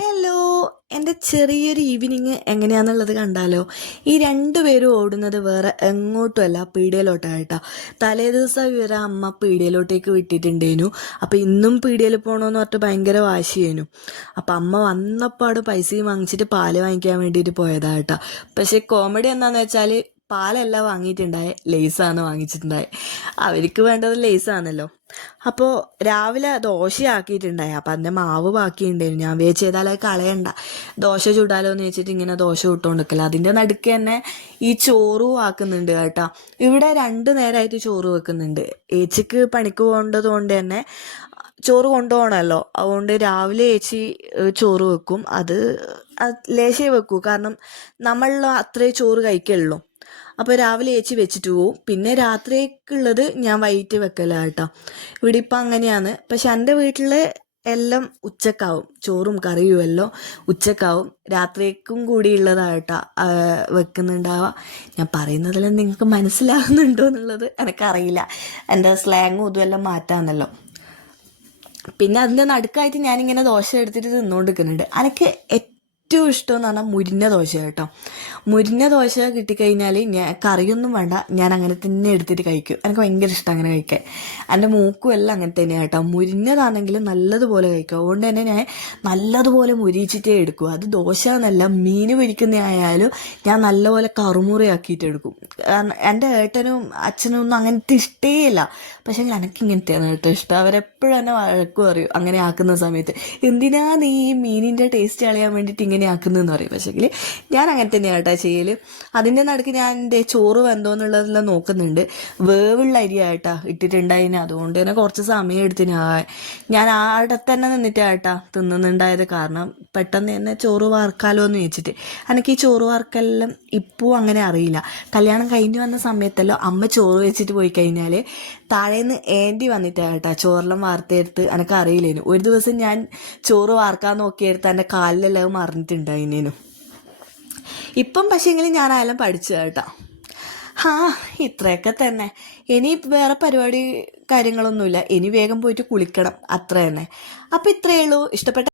Hello എന്റെ ചെറിയൊരു evening എങ്ങനെയാണെന്നുള്ളത് കണ്ടാലോ? ഈ രണ്ടുപേരും ഓടുന്നത് വേറെ എങ്ങോട്ടുമല്ല പീടികയിലോട്ടായിട്ടാ. തലേ ദിവസം ഇവരെ അമ്മ പീടിയയിലോട്ടേക്ക് വിട്ടിട്ടുണ്ടേനു. അപ്പോൾ ഇന്നും പീടിയയിൽ പോകണമെന്ന് പറഞ്ഞിട്ട് ഭയങ്കര വാശിയേനു. അപ്പോൾ അമ്മ വന്നപ്പാട് പൈസയും വാങ്ങിച്ചിട്ട് പാൽ വാങ്ങിക്കാൻ വേണ്ടിയിട്ട് പോയതാട്ടാ പക്ഷേ കോമഡി എന്താണെന്ന് വെച്ചാൽ പാലല്ല വാങ്ങിയിട്ടുണ്ടായ. ലേസാണ് വാങ്ങിച്ചിട്ടുണ്ടായ. അവർക്ക് വേണ്ടത് ലേസാണല്ലോ. അപ്പോൾ രാവിലെ ദോശയാക്കിയിട്ടുണ്ടായി. അപ്പം അതിന്റെ മാവ് ബാക്കിയുണ്ടായിരുന്നു. ഞാൻ വേ ചെയ്താലേ കളയണ്ട. ദോശ ചുടാലോ എന്ന് വെച്ചിട്ട് ഇങ്ങനെ ദോശ ഇട്ടുകൊണ്ടിരിക്കില്ല അതിന്റെ നടുക്ക് തന്നെ ഈ ചോറ് ആക്കുന്നുണ്ട് കേട്ടോ. ഇവിടെ രണ്ട് നേരമായിട്ട് ചോറ് വെക്കുന്നുണ്ട്. ഏച്ചിക്ക് പണിക്ക് പോകേണ്ടത് കൊണ്ട് തന്നെ ചോറ് കൊണ്ടുപോകണമല്ലോ. അതുകൊണ്ട് രാവിലെ ഏച്ചി ചോറ് വെക്കും. അത് ലേശേ വെക്കൂ. കാരണം നമ്മളിലോ അത്രേ ചോറ് കഴിക്കുള്ളൂ. അപ്പോൾ രാവിലെ ഏച്ചി വെച്ചിട്ട് പോവും. പിന്നെ രാത്രിക്കുള്ളത് ഞാൻ വൈകിട്ട് വെക്കല കേട്ടോ. ഇവിടെ ഇപ്പം അങ്ങനെയാണ്. പക്ഷെ എന്റെ വീട്ടിൽ എല്ലാം ഉച്ചക്കാവും. ചോറും കറിയും എല്ലാം ഉച്ചക്കാവും. രാത്രിക്കും കൂടിയുള്ളതായിട്ടാ വെക്കുന്നുണ്ടാവുക ഞാൻ പറയുന്നതെല്ലാം നിങ്ങൾക്ക് മനസ്സിലാകുന്നുണ്ടോ എന്നുള്ളത് എനിക്കറിയില്ല. എന്റെ സ്ലാങ്ങും ഇതും എല്ലാം മാറ്റാന്നല്ലോ. പിന്നെ അതിന്റെ നടുക്കായിട്ട് ഞാനിങ്ങനെ ദോശ എടുത്തിട്ട് തിന്നുകൊണ്ടിരിക്കുന്നുണ്ട് എനിക്ക് ഏറ്റവും ഇഷ്ടം എന്ന് പറഞ്ഞാൽ മുരിഞ്ഞ ദോശ കേട്ടോ. മുരിഞ്ഞ ദോശ കിട്ടിക്കഴിഞ്ഞാൽ ഞാൻ കറിയൊന്നും വേണ്ട. ഞാൻ അങ്ങനെ തന്നെ എടുത്തിട്ട് കഴിക്കും. എനിക്ക് ഭയങ്കര ഇഷ്ടം അങ്ങനെ കഴിക്കാൻ. എന്റെ മൂക്കും എല്ലാം അങ്ങനെ തന്നെയാണ് കേട്ടോ. മുരിഞ്ഞതാണെങ്കിൽ നല്ലതുപോലെ കഴിക്കും. അതുകൊണ്ട് തന്നെ ഞാൻ നല്ലതുപോലെ മുരിച്ചിട്ടേ എടുക്കും. അത് ദോശ എന്നല്ല മീൻ പൊരിക്കുന്ന ആയാലും ഞാൻ നല്ലപോലെ കറുമുറിയാക്കിയിട്ട് എടുക്കും. എന്റെ ഏട്ടനും അച്ഛനും ഒന്നും അങ്ങനത്തെ ഇഷ്ടേ ഇല്ല. പക്ഷേ എനിക്ക് ഇങ്ങനത്തെയാണ് കേട്ടോ ഇഷ്ടം. അവരെപ്പോഴും എന്നെ വഴക്കും അറിയും അങ്ങനെ ആക്കുന്ന സമയത്ത്. എന്തിനാ നീ ഈ മീനിന്റെ ടേസ്റ്റ് കളയാൻ വേണ്ടിയിട്ട് ഇങ്ങനെ ആക്കുന്നതെന്ന് പറയും. പക്ഷേങ്കിൽ ഞാൻ അങ്ങനെ തന്നെയാണ് കേട്ടോ ചെയ്യൽ അതിന്റെ നടുക്ക് ഞാൻ എന്റെ ചോറ് വെന്തോ എന്നുള്ളതെല്ലാം നോക്കുന്നുണ്ട്. വേവുള്ള അരിയായിട്ടാ ഇട്ടിട്ടുണ്ടായിന്. അതുകൊണ്ട് തന്നെ കുറച്ച് സമയം എടുത്തിന് ഞാൻ ആടെ തന്നെ നിന്നിട്ടായിട്ടാ തിന്നുന്നുണ്ടായത്. കാരണം പെട്ടെന്ന് തന്നെ ചോറ് വാർക്കാലോ എന്ന് ചോദിച്ചിട്ട് എനിക്ക് ഈ ചോറ് വാർക്കെല്ലാം ഇപ്പോൾ അങ്ങനെ അറിയില്ല. കല്യാണം കഴിഞ്ഞ് വന്ന സമയത്തല്ലോ അമ്മ ചോറ് വെച്ചിട്ട് പോയി കഴിഞ്ഞാൽ താഴേന്ന് ഏണ്ടി വന്നിട്ടാട്ടാ ചോറെല്ലാം വാർത്തെടുത്ത് എനിക്ക് അറിയില്ലേനു. ഒരു ദിവസം ഞാൻ ചോറ് വാർക്കാൻ നോക്കിയെടുത്ത് എന്റെ കാലിലെല്ലാം മറിഞ്ഞിട്ടുണ്ടായിനു ഇപ്പം പക്ഷേങ്കിൽ ഞാൻ ആയാലും പഠിച്ചു കേട്ടോ. ആ ഇത്രയൊക്കെ തന്നെ. ഇനി വേറെ പരിപാടി കാര്യങ്ങളൊന്നുമില്ല. ഇനി വേഗം പോയിട്ട് കുളിക്കണം. അത്ര തന്നെ അപ്പം ഇത്രയേ ഉള്ളൂ. ഇഷ്ടപ്പെട്ട